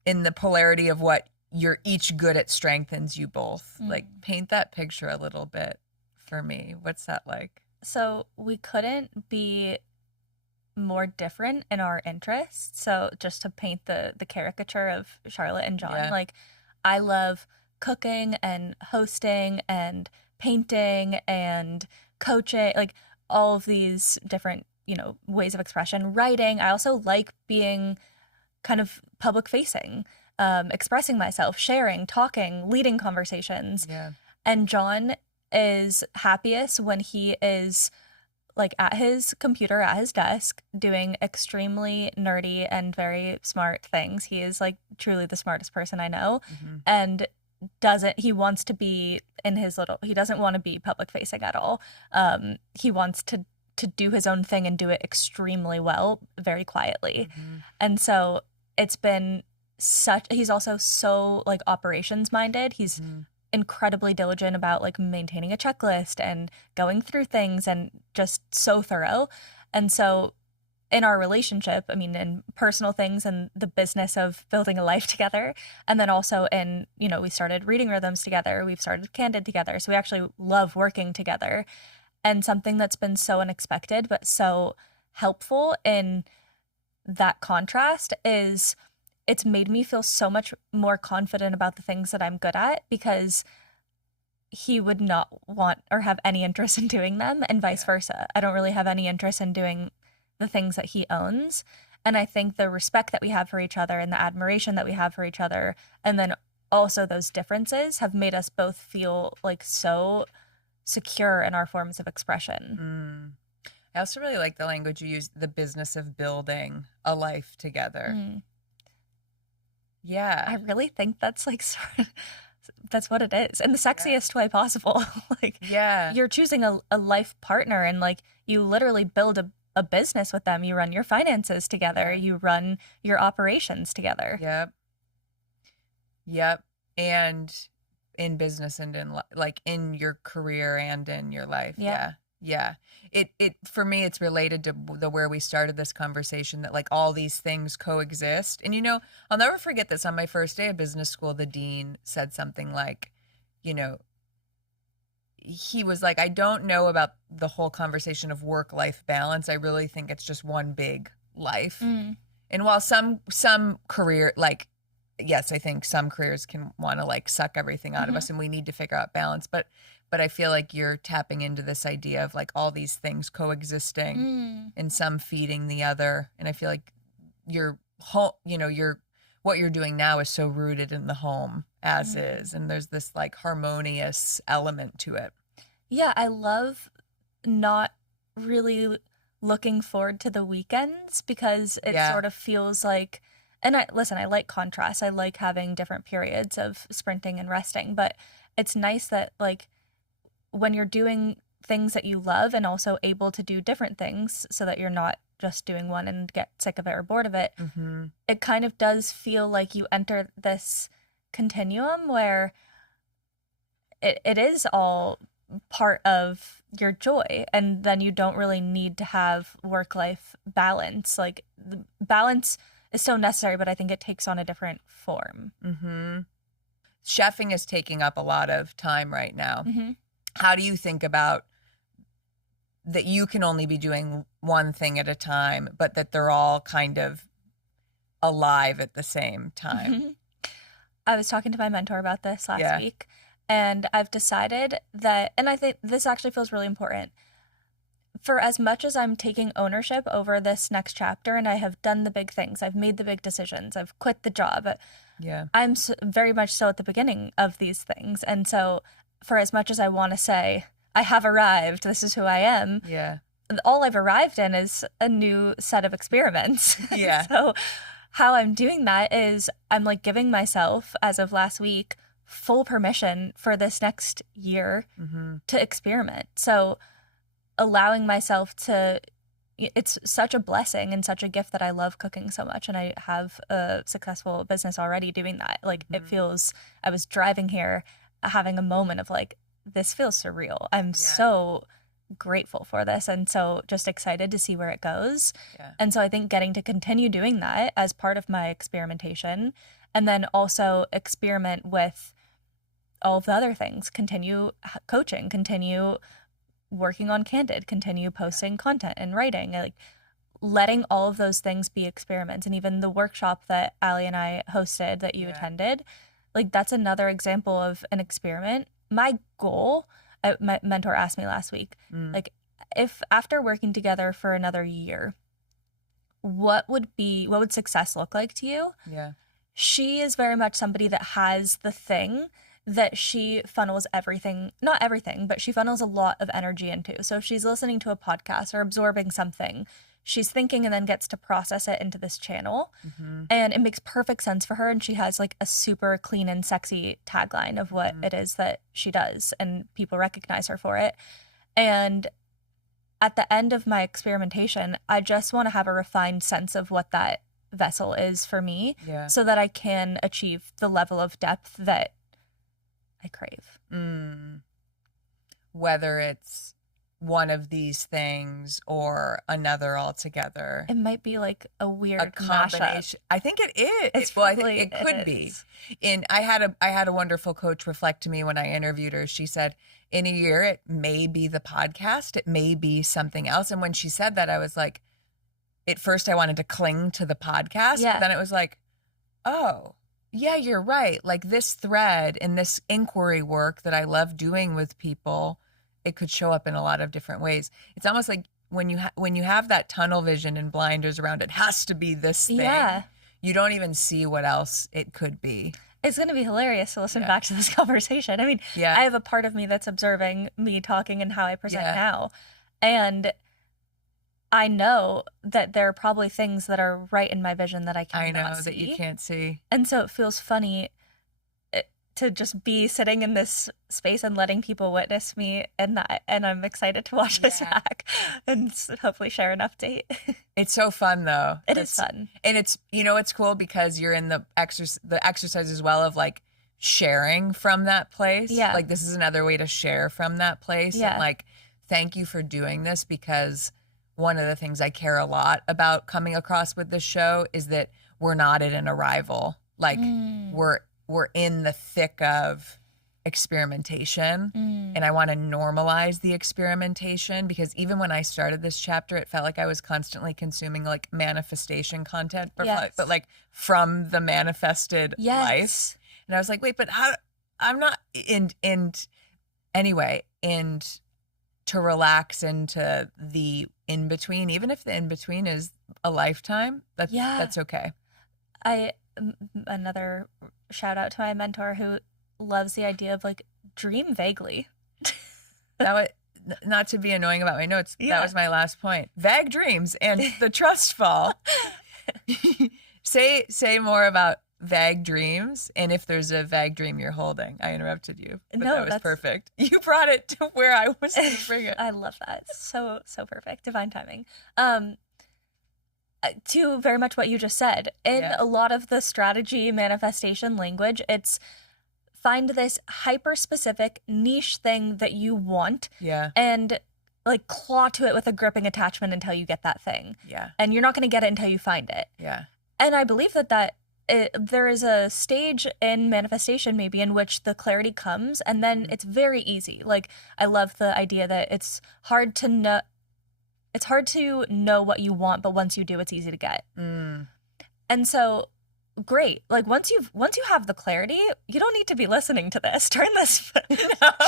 In the polarity of what you're each good at strengthens you both. Like, paint that picture a little bit for me. What's that like? So we couldn't be more different in our interests. So just to paint the caricature of Charlotte and John, like, I love cooking and hosting and painting and coaching, like all of these different, ways of expression. Writing. I also like being kind of public facing. Expressing myself, sharing, talking, leading conversations. Yeah. And John is happiest when he is like at his computer, at his desk, doing extremely nerdy and very smart things. He is like truly the smartest person I know. And he wants to be he doesn't want to be public facing at all. He wants to do his own thing and do it extremely well, very quietly. And so it's been he's also so like operations minded. He's incredibly diligent about like maintaining a checklist and going through things and just so thorough. And so in our relationship, I mean, in personal things and the business of building a life together, and then also in, we started reading rhythms together, we've started CANDID together. So we actually love working together. And something that's been so unexpected, but so helpful in that contrast is it's made me feel so much more confident about the things that I'm good at, because he would not want or have any interest in doing them, and vice versa. I don't really have any interest in doing the things that he owns. And I think the respect that we have for each other and the admiration that we have for each other, and then also those differences, have made us both feel like so secure in our forms of expression. I also really like the language you use, the business of building a life together. Yeah. I really think that's like that's what it is, in the sexiest way possible. Like, you're choosing a life partner, and like you literally build a business with them. You run your finances together. You run your operations together. Yep. And in business and in like in your career and in your life. Yeah. It for me, it's related to where we started this conversation, that like all these things coexist. And I'll never forget this. On my first day of business school, the dean said something like, he was like, I don't know about the whole conversation of work-life balance. I really think it's just one big life. And while some career, like, yes, I think some careers can want to like suck everything out of us, and we need to figure out balance. But I feel like you're tapping into this idea of like all these things coexisting and some feeding the other. And I feel like your home, what you're doing now is so rooted in the home as is. And there's this like harmonious element to it. Yeah, I love not really looking forward to the weekends, because it sort of feels like, and I like contrast. I like having different periods of sprinting and resting, but it's nice that like when you're doing things that you love and also able to do different things, so that you're not just doing one and get sick of it or bored of it, it kind of does feel like you enter this continuum where it is all part of your joy, and then you don't really need to have work-life balance. Like, the balance is so necessary, but I think it takes on a different form. Chefing is taking up a lot of time right now. How do you think about that you can only be doing one thing at a time, but that they're all kind of alive at the same time? I was talking to my mentor about this last week, and I've decided that, and I think this actually feels really important, for as much as I'm taking ownership over this next chapter, and I have done the big things, I've made the big decisions, I've quit the job, I'm very much so at the beginning of these things. And so for as much as I want to say, I have arrived, this is who I am, all I've arrived in is a new set of experiments. So how I'm doing that is I'm like giving myself, as of last week, full permission for this next year to experiment. So allowing myself to, it's such a blessing and such a gift that I love cooking so much. And I have a successful business already doing that. Like it feels, I was driving here having a moment of like, this feels surreal. I'm so grateful for this and so just excited to see where it goes. And so I think getting to continue doing that as part of my experimentation, and then also experiment with all of the other things, continue coaching, continue working on CANDID, continue posting content and writing, like letting all of those things be experiments. And even the workshop that Allie and I hosted that you attended, like that's another example of an experiment. My goal, my mentor asked me last week, like if after working together for another year, what would success look like to you? Yeah. She is very much somebody that has the thing that she funnels everything, not everything, but she funnels a lot of energy into. So if she's listening to a podcast or absorbing something, she's thinking and then gets to process it into this channel. And it makes perfect sense for her. And she has like a super clean and sexy tagline of what it is that she does. And people recognize her for it. And at the end of my experimentation, I just want to have a refined sense of what that vessel is for me so that I can achieve the level of depth that I crave. Whether it's one of these things or another altogether. It might be like a weird combination. I think it is. I think it could be. And I had a wonderful coach reflect to me when I interviewed her. She said, in a year, it may be the podcast, it may be something else. And when she said that, I was like, at first I wanted to cling to the podcast, but then it was like, oh, yeah, you're right. Like this thread and this inquiry work that I love doing with people, it could show up in a lot of different ways. It's almost like when you have that tunnel vision and blinders around, it has to be this thing. Yeah. You don't even see what else it could be. It's going to be hilarious to listen back to this conversation. I mean, I have a part of me that's observing me talking and how I present now. And I know that there are probably things that are right in my vision that I cannot see. That you can't see. And so it feels funny to just be sitting in this space and letting people witness me in that. And I'm excited to watch us back and hopefully share an update. It's so fun, though. It is fun. And it's, it's cool because you're in the exercise as well of like sharing from that place. Yeah. Like this is another way to share from that place. Yeah. And like, thank you for doing this, because one of the things I care a lot about coming across with this show is that we're not at an arrival. Like we're in the thick of experimentation, and I want to normalize the experimentation, because even when I started this chapter, it felt like I was constantly consuming like manifestation content, but like from the manifested life. And I was like, wait, but how? I'm not anyway, and to relax into the in-between, even if the in-between is a lifetime, that's okay. Another shout out to my mentor who loves the idea of like dream vaguely. That was, not to be annoying about my notes, that was my last point. Vague dreams and the trust fall. Say more about vague dreams, and if there's a vague dream you're holding. I interrupted you, but that was perfect. You brought it to where I was going to bring it. I love that. So perfect. Divine timing. To very much what you just said. In a lot of the strategy manifestation language, it's find this hyper-specific niche thing that you want and like claw to it with a gripping attachment until you get that thing. Yeah. And you're not going to get it until you find it. Yeah. And I believe that there is a stage in manifestation maybe in which the clarity comes, and then it's very easy. Like I love the idea that it's hard to know what you want, but once you do, it's easy to get. And so great. Like once you have the clarity, you don't need to be listening to this. Turn this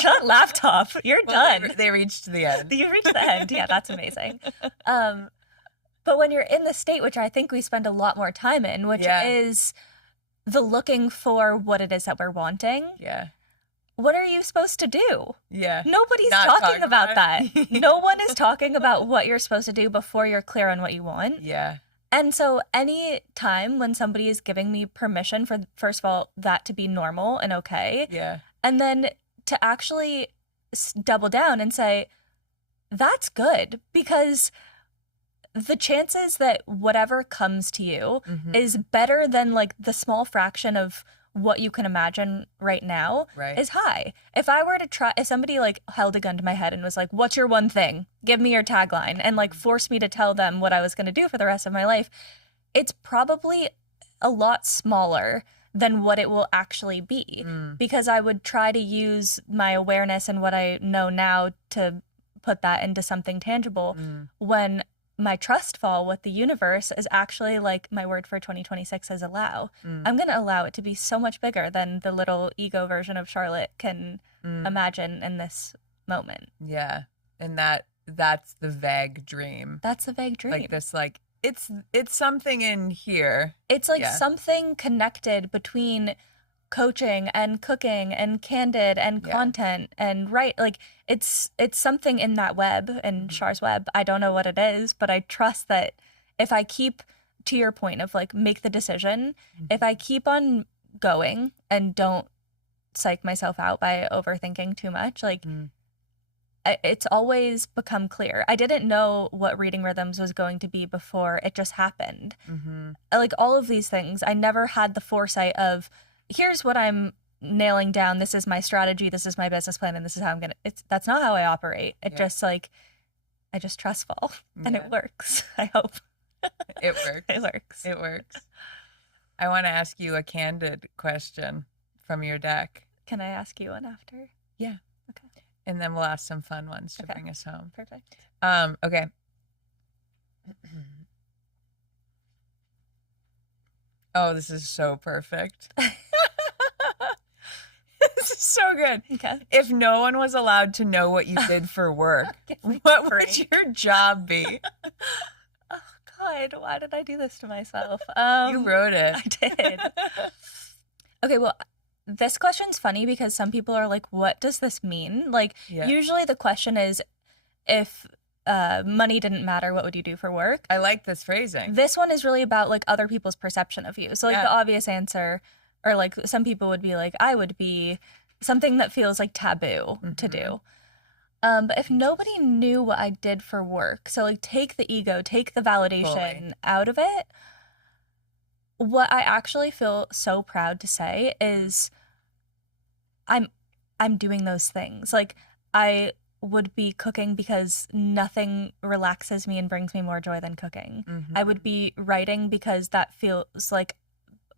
shut laptop. You're done. They reached the end. You reached the end. Yeah, that's amazing. But when you're in the state, which I think we spend a lot more time in, which is the looking for what it is that we're wanting. Yeah. What are you supposed to do? Yeah. Nobody's talking about that. No one is talking about what you're supposed to do before you're clear on what you want. Yeah. And so any time when somebody is giving me permission for, first of all, that to be normal and okay. Yeah. And then to actually double down and say, that's good, because the chances that whatever comes to you is better than like the small fraction of what you can imagine right now is high. If I were to try, if somebody like held a gun to my head and was like, what's your one thing? Give me your tagline, and like forced me to tell them what I was going to do for the rest of my life, it's probably a lot smaller than what it will actually be, because I would try to use my awareness and what I know now to put that into something tangible, when my trust fall with the universe is actually like my word for 2026 is allow. I'm going to allow it to be so much bigger than the little ego version of Charlotte can imagine in this moment. Yeah. And that's the vague dream. That's the vague dream. Like this, like, it's something in here. It's like something connected between coaching and cooking and CANDID and content and like it's something in that web, in Char's web. I don't know what it is, but I trust that if I keep, to your point of like, make the decision, if I keep on going and don't psych myself out by overthinking too much, like it's always become clear. I didn't know what reading rhythms was going to be before it just happened. Like all of these things, I never had the foresight of, here's what I'm nailing down. This is my strategy. This is my business plan. And this is how I'm going to, that's not how I operate. It just like, I just trust fall and it works. I hope. It works. It works. It works. I want to ask you a candid question from your deck. Can I ask you one after? Yeah. Okay. And then we'll ask some fun ones to bring us home. Perfect. Okay. Oh, this is so perfect. This is so good. Okay. If no one was allowed to know what you did for work, what would your job be? Oh, God, why did I do this to myself? You wrote it. I did. Okay, well, this question's funny because some people are like, what does this mean? Like, usually the question is, if money didn't matter, what would you do for work? I like this phrasing. This one is really about like other people's perception of you. So like the obvious answer, or like some people would be like, I would be something that feels like taboo to do. But if nobody knew what I did for work, so like take the ego, take the validation out of it, what I actually feel so proud to say is I'm doing those things. Like I would be cooking because nothing relaxes me and brings me more joy than cooking. I would be writing because that feels like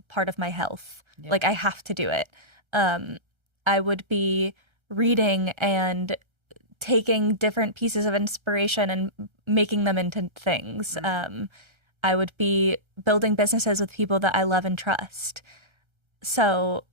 part of my health. Like I have to do it. I would be reading and taking different pieces of inspiration and making them into things. I would be building businesses with people that I love and trust. So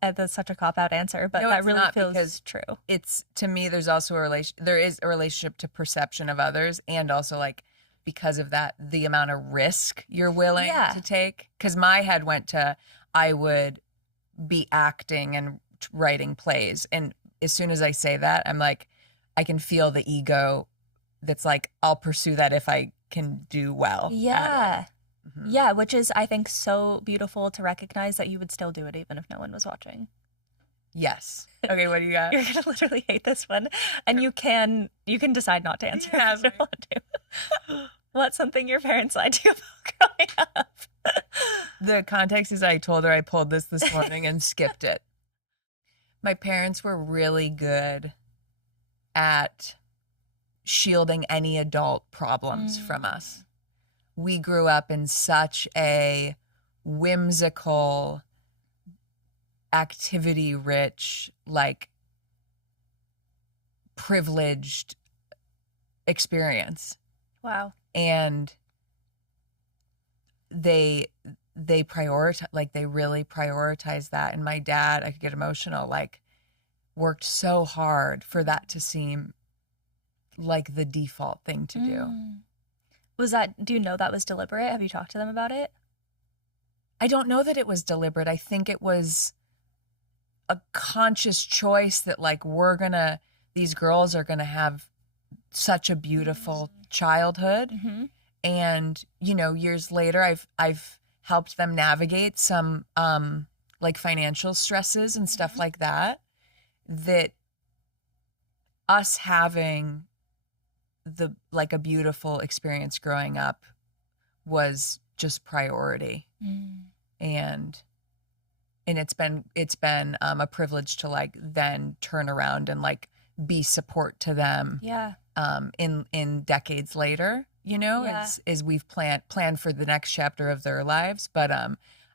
that's such a cop-out answer, but that really feels true. It's, to me, there's also there is a relationship to perception of others, and also like, because of that, the amount of risk you're willing to take. Because my head went to, I would be acting and writing plays. And as soon as I say that, I'm like, I can feel the ego that's like, I'll pursue that if I can do well. Yeah. Yeah, which is, I think, so beautiful to recognize that you would still do it even if no one was watching. Yes. Okay, what do you got? You're going to literally hate this one. And you can decide not to answer if you don't want to. What's something your parents lied to you about growing up? The context is I told her I pulled this morning and skipped it. My parents were really good at shielding any adult problems from us. We grew up in such a whimsical, activity-rich, like, privileged experience. Wow. And they prioritize, like, they really prioritize that. And my dad, I could get emotional, like, worked so hard for that to seem like the default thing to do. Do you know that was deliberate? Have you talked to them about it? I don't know that it was deliberate. I think it was a conscious choice that, like, these girls are gonna have such a beautiful childhood. And, you know, years later, I've helped them navigate some, like financial stresses and stuff like that, that us having like a beautiful experience growing up was just priority. And it's been a privilege to like then turn around and like be support to them. Yeah. In decades later, you know, as we've planned for the next chapter of their lives. But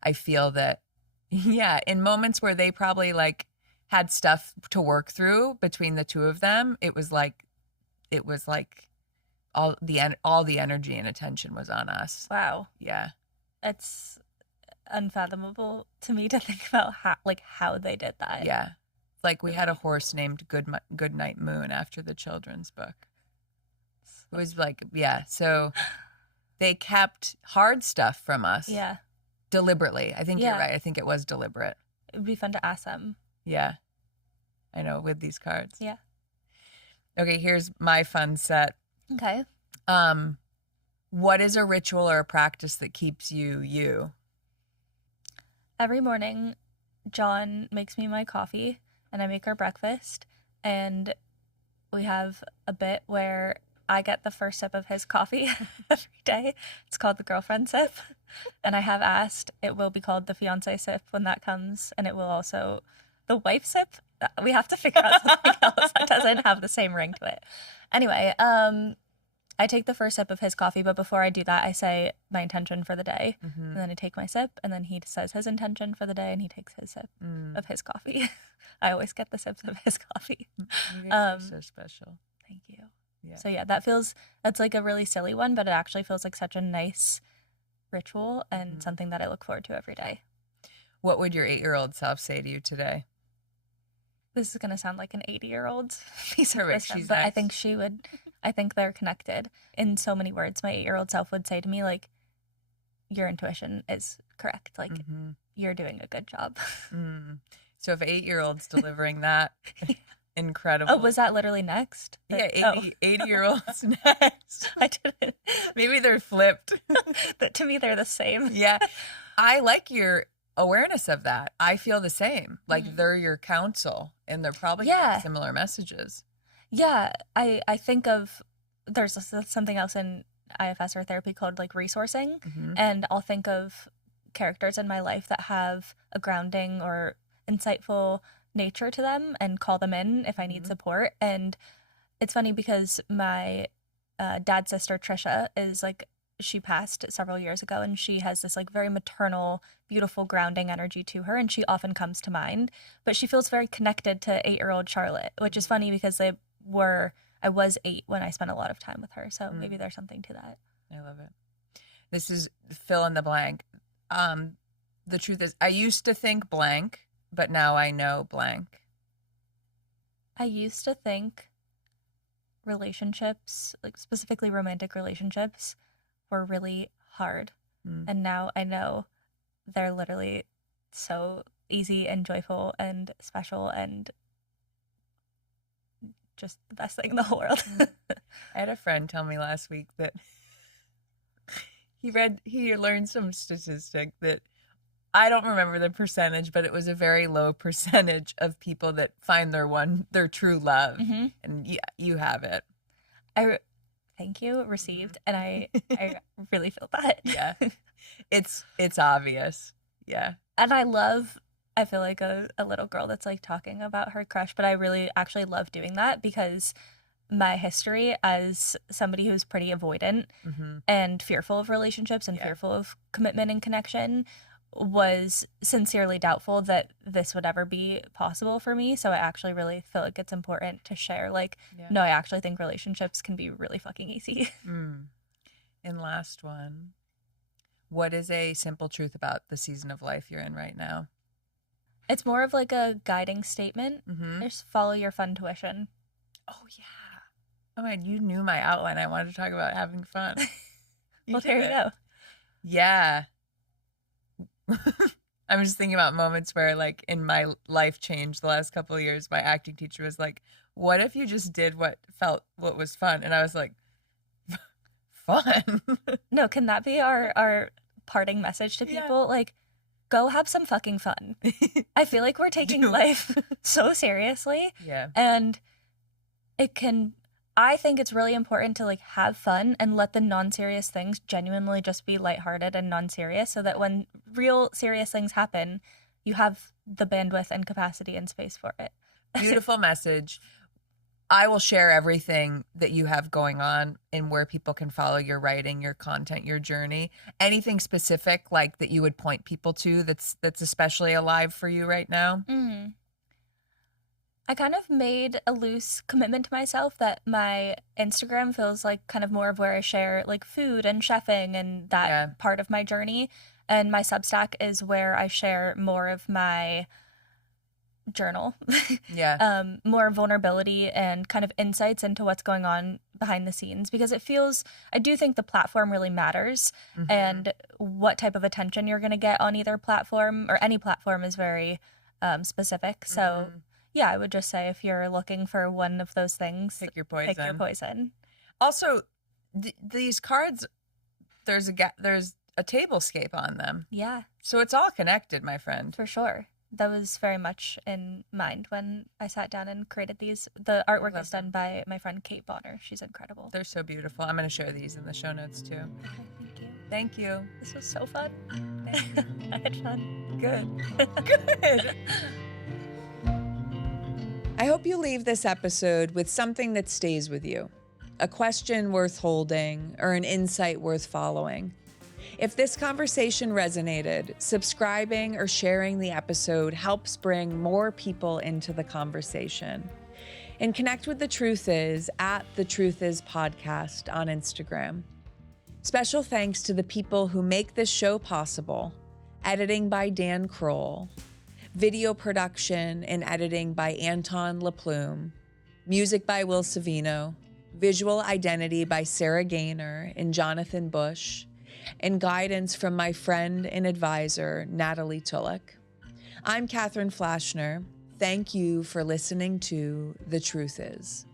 I feel that, yeah, in moments where they probably like had stuff to work through between the two of them, it was like all the energy and attention was on us. Wow. Yeah. It's unfathomable to me to think about how they did that. Yeah. Like we had a horse named Goodnight Moon after the children's book. It was like, yeah. So they kept hard stuff from us. Yeah. Deliberately. I think you're right. I think it was deliberate. It would be fun to ask them. Yeah. I know, with these cards. Yeah. Okay, here's my fun set. Okay. What is a ritual or a practice that keeps you? Every morning, John makes me my coffee and I make our breakfast, and we have a bit where I get the first sip of his coffee every day. It's called the girlfriend sip, and I have asked it will be called the fiance sip when that comes, and it will also the wife sip. We have to figure out something else that doesn't have the same ring to it. Anyway, I take the first sip of his coffee, but before I do that, I say my intention for the day, and then I take my sip, and then he says his intention for the day, and he takes his sip of his coffee. I always get the sips of his coffee. You're so special. Thank you. Yeah. So yeah, that's like a really silly one, but it actually feels like such a nice ritual and something that I look forward to every day. What would your 8-year-old self say to you today? This is going to sound like an 80-year-old piece of wisdom, She's but nice. I think she would. I think they're connected in so many words. My 8-year-old self would say to me, like, your intuition is correct. Like, you're doing a good job. So if 8-year-old's delivering that, incredible. Oh, was that literally next? Yeah, 80-year-olds next. I didn't. Maybe they're flipped. To me, they're the same. Yeah. I like your awareness of that. I feel the same. Like they're your counsel, and they're probably getting similar messages. Yeah. I think of, there's something else in IFS or therapy called like resourcing. And I'll think of characters in my life that have a grounding or insightful nature to them and call them in if I need support. And it's funny because my dad's sister Trisha is like, she passed several years ago, and she has this like very maternal, beautiful grounding energy to her, and she often comes to mind, but she feels very connected to 8-year-old Charlotte, which is funny because I was 8 when I spent a lot of time with her, so maybe there's something to that. I love it. This is fill in the blank. The truth is, I used to think blank, but now I know blank. I used to think relationships, like specifically romantic relationships, were really hard. And now I know they're literally so easy and joyful and special and just the best thing in the whole world. I had a friend tell me last week that he learned some statistic that I don't remember the percentage, but it was a very low percentage of people that find their true love. And yeah, you have it. Thank you, received, and I really feel that. Yeah, it's obvious. Yeah, and I feel like a little girl that's like talking about her crush, but I really actually love doing that because my history as somebody who's pretty avoidant and fearful of relationships and fearful of commitment and connection was sincerely doubtful that this would ever be possible for me. So I actually really feel like it's important to share, like, no, I actually think relationships can be really fucking easy. And last one, what is a simple truth about the season of life you're in right now? It's more of like a guiding statement. Just follow your fun tuition. Oh, yeah. Oh, man, you knew my outline. I wanted to talk about having fun. Well, there you go. Yeah. I'm just thinking about moments where, like, in my life change the last couple of years, my acting teacher was like, what if you just did what was fun? And I was like, fun. No, can that be our parting message to people? Like, go have some fucking fun. I feel like we're taking life so seriously. Yeah. And I think it's really important to like have fun and let the non-serious things genuinely just be lighthearted and non-serious, so that when real serious things happen, you have the bandwidth and capacity and space for it. Beautiful message. I will share everything that you have going on and where people can follow your writing, your content, your journey. Anything specific like that you would point people to that's especially alive for you right now? I kind of made a loose commitment to myself that my Instagram feels like kind of more of where I share like food and chefing and that part of my journey. And my Substack is where I share more of my journal. More vulnerability and kind of insights into what's going on behind the scenes, because I do think the platform really matters, and what type of attention you're going to get on either platform or any platform is very specific. So yeah, I would just say if you're looking for one of those things, pick your poison. Pick your poison. Also, these cards, there's a tablescape on them. Yeah. So it's all connected, my friend. For sure. That was very much in mind when I sat down and created these. The artwork is done by my friend Kate Bonner. She's incredible. They're so beautiful. I'm going to share these in the show notes too. Okay, thank you. Thank you. This was so fun. I had fun. Good. Good. I hope you leave this episode with something that stays with you, a question worth holding or an insight worth following. If this conversation resonated, subscribing or sharing the episode helps bring more people into the conversation. And connect with The Truth Is at The Truth Is Podcast on Instagram. Special thanks to the people who make this show possible. Editing by Dan Kroll. Video production and editing by Anton LaPlume. Music by Will Savino. Visual identity by Sarah Gaynor and Jonathan Bush. And guidance from my friend and advisor, Natalie Tulloch. I'm Catherine Flashner. Thank you for listening to The Truth Is.